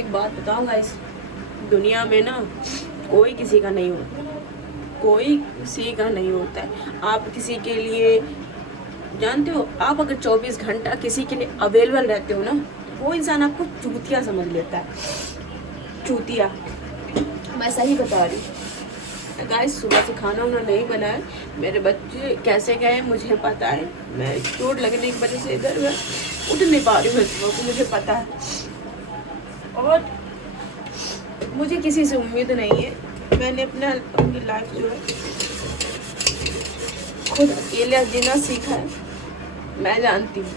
एक बात बताऊं गाइस, दुनिया में ना कोई किसी का नहीं होता, कोई किसी का नहीं होता है। आप किसी के लिए जानते हो, आप अगर 24 घंटा किसी के लिए अवेलेबल रहते हो ना, वो इंसान आपको चूतिया समझ लेता है, चूतिया। मैं सही बता रही हूँ गाइस। सुबह से खाना वाना नहीं बना है, मेरे बच्चे कैसे गए मुझे पता है। मैं चोट लगने की वजह से इधर उधर उठ नहीं पा रही हूँ सुबह को, मुझे पता है। और मुझे किसी से उम्मीद नहीं है। मैंने अपनी लाइफ जो है खुद अकेले जीना सीखा है। मैं जानती हूँ,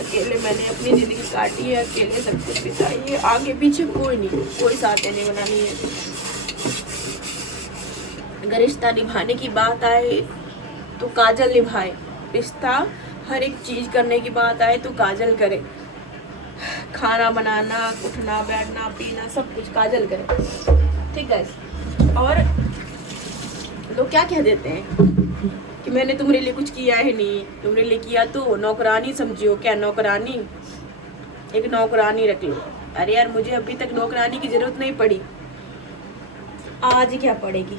अकेले मैंने अपनी ज़िंदगी काटी है, अकेले सब कुछ बिताई है। आगे पीछे कोई नहीं, कोई साथ देने वाला नहीं है। अगर रिश्ता निभाने की बात आए तो काजल निभाए, रिश्ता हर एक चीज़ करने की बात आए तो काजल करे, खाना बनाना, उठना बैठना पीना सब कुछ काजल करे, ठीक है। और लोग क्या कह देते हैं कि मैंने तुम्हारे लिए कुछ किया है नहीं, तुम्हारे लिए किया तो नौकरानी समझियो। क्या नौकरानी? एक नौकरानी रख लो। अरे यार, मुझे अभी तक नौकरानी की जरूरत नहीं पड़ी, आज क्या पड़ेगी?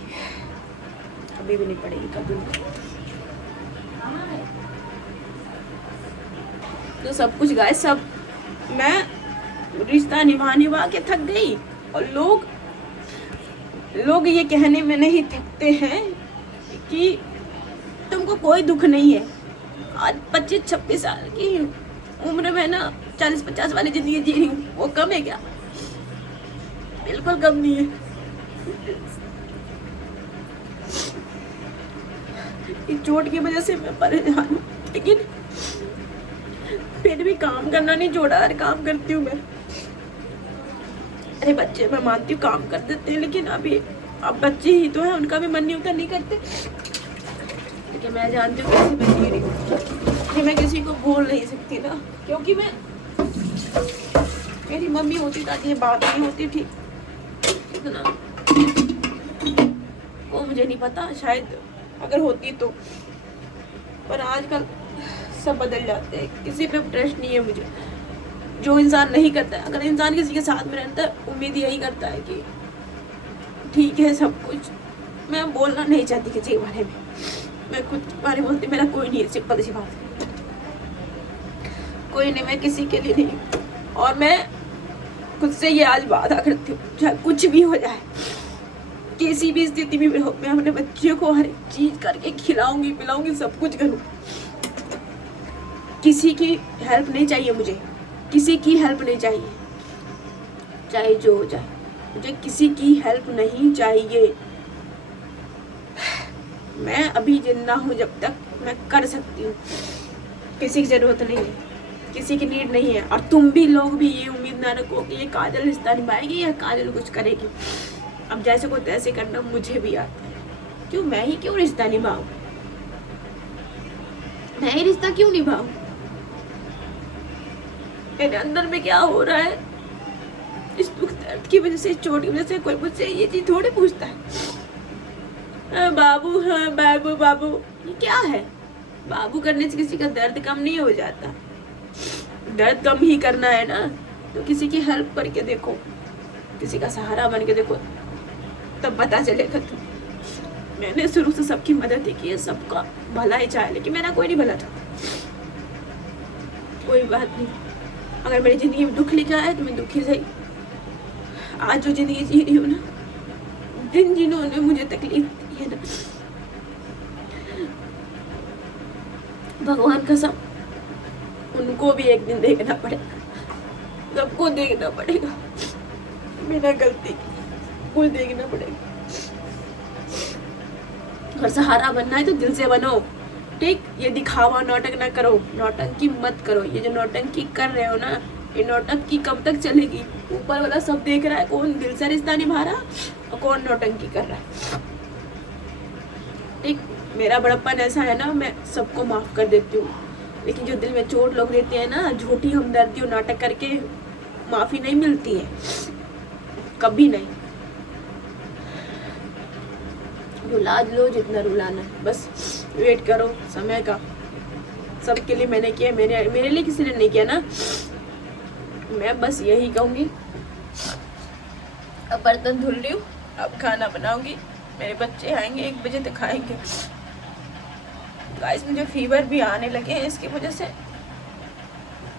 अभी भी नहीं पड़ेगी, कभी नहीं। तो सब कुछ गाय सब मैं रिश्ता निभा के थक गई। और लोग ये कहने में नहीं थकते हैं कि तुमको कोई दुख नहीं है। आज 25-26 साल की उम्र में ना 40-50 वाली जिंदगी जी रही हूँ, वो कम है क्या? बिल्कुल कम नहीं है। इस चोट की वजह से मैं परेशान हूँ, लेकिन फिर भी काम करना नहीं छोड़ा। हर काम करती हूँ मैं। अरे बच्चे मैं मानती हूँ काम कर देते हैं, लेकिन अब बच्चे ही तो है, उनका भी मन नहीं होता, नहीं करते। लेकिन मैं जानती हूँ कैसे मैं जी रही हूँ, कि मैं किसी को भूल नहीं सकती ना, क्योंकि मेरी मम्मी होती ताकि ये बात नहीं होती थी इतना। वो मुझे नहीं पता, शायद अगर होती तो। पर आजकल सब बदल जाते हैं, किसी पे ट्रस्ट नहीं है मुझे। जो इंसान नहीं करता है, अगर इंसान किसी के साथ में रहता है, उम्मीद यही करता है कि ठीक है सब कुछ। मैं बोलना नहीं चाहती किसी के बारे में, मैं खुद के बारे में बोलती, मेरा कोई नहीं है, सिंपल सी बात। कोई नहीं, मैं किसी के लिए नहीं। और मैं खुद से ये आज वादा करती हूँ, चाहे कुछ भी हो जाए, किसी भी स्थिति में हो, मैं अपने बच्चे को हर एक चीज करके खिलाऊंगी पिलाऊंगी, सब कुछ करूँ। किसी की हेल्प नहीं चाहिए मुझे, किसी की हेल्प नहीं चाहिए, चाहे जो हो जाए, मुझे किसी की हेल्प नहीं चाहिए। मैं अभी जिंदा हूँ, जब तक मैं कर सकती हूँ। किसी की जरूरत नहीं है, किसी की नीड नहीं है। और तुम भी लोग भी ये उम्मीद ना रखो कि ये काजल रिश्ता निभाएगी या काजल कुछ करेगी। अब जैसे को तैसे करना मुझे भी आता है। क्यों मैं ही क्यों रिश्ता निभाऊं? मैं ही रिश्ता क्यों निभाऊं? मेरे अंदर में क्या हो रहा है, इस दुख दर्द की वजह से, इस चोट की वजह से कोई मुझसे ये चीज थोड़ी पूछता है। बाबू, हाँ बाबू बाबू, ये क्या है? बाबू करने से किसी का दर्द कम नहीं हो जाता। दर्द कम ही करना है ना, तो किसी की हेल्प करके देखो, किसी का सहारा बन के देखो, तब पता चलेगा। तुम मैंने शुरू से सबकी मदद ही की है, सबका भला ही चाहे, लेकिन मेरा कोई नहीं भला था। कोई बात नहीं, अगर मेरी जिंदगी में दुख लिखा है तो मैं दुखी सही। आज जो जिंदगी जी रही हूँ ना, जिन्होंने मुझे तकलीफ दी है ना, भगवान कसम, उनको भी एक दिन देखना पड़ेगा, सबको देखना पड़ेगा, बिना गलती कुछ देखना पड़ेगा। और सहारा बनना है तो दिल से बनो, ठीक? ये दिखावा नौटंक ना करो, नौटंकी मत करो। ये जो नौटंकी कर रहे हो ना, ये नौटंकी कब तक चलेगी? ऊपर वाला सब देख रहा है कौन दिल से रिश्ता निभा रहा और कौन नौटंकी कर रहा है, ठीक? मेरा बड़प्पन ऐसा है ना, मैं सबको माफ कर देती हूँ, लेकिन जो दिल में चोट लोग देते हैं ना, झूठी हमदर्दी और नाटक करके माफी नहीं मिलती है, कभी नहीं। रुला लो जितना रुलाना है, बस वेट करो समय का। सबके लिए मैंने किया, मेरे लिए किसी ने नहीं किया ना। मैं बस यही कहूँगी, अब बर्तन धुल रही हूँ, अब खाना बनाऊंगी, मेरे बच्चे आएंगे 1 बजे तक खाएंगे। गाइस मुझे फीवर भी आने लगे हैं, इसकी वजह से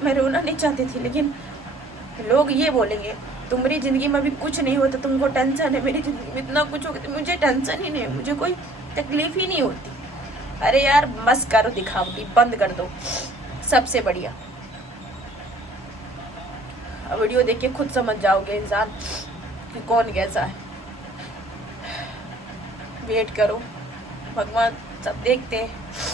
मैं रोना नहीं चाहती थी, लेकिन लोग ये बोलेंगे तुम्हारी ज़िंदगी में अभी कुछ नहीं होता, तुमको टेंशन है, मेरी ज़िंदगी में इतना कुछ हो गया। मुझे टेंशन ही नहीं है, मुझे कोई तकलीफ ही नहीं होती। अरे यार बस करो दिखावटी, बंद कर दो, सबसे बढ़िया। वीडियो देख के खुद समझ जाओगे इंसान कि कौन कैसा है। वेट करो, भगवान सब देखते हैं।